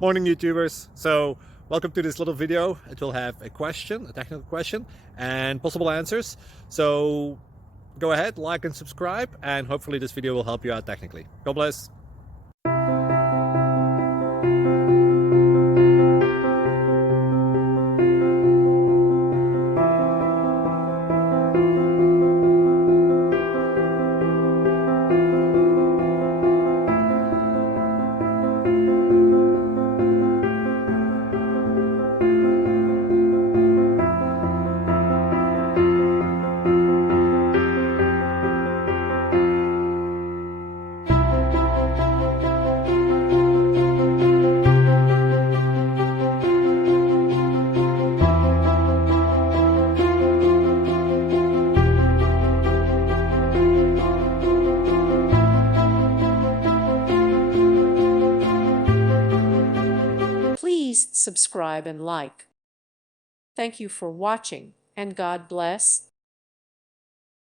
Morning, YouTubers. So welcome to this little video. It will have a question, a technical question, and possible answers. So go ahead, like and subscribe, and hopefully this video will help you out technically. God bless. Please subscribe and like. Thank you for watching, and God bless.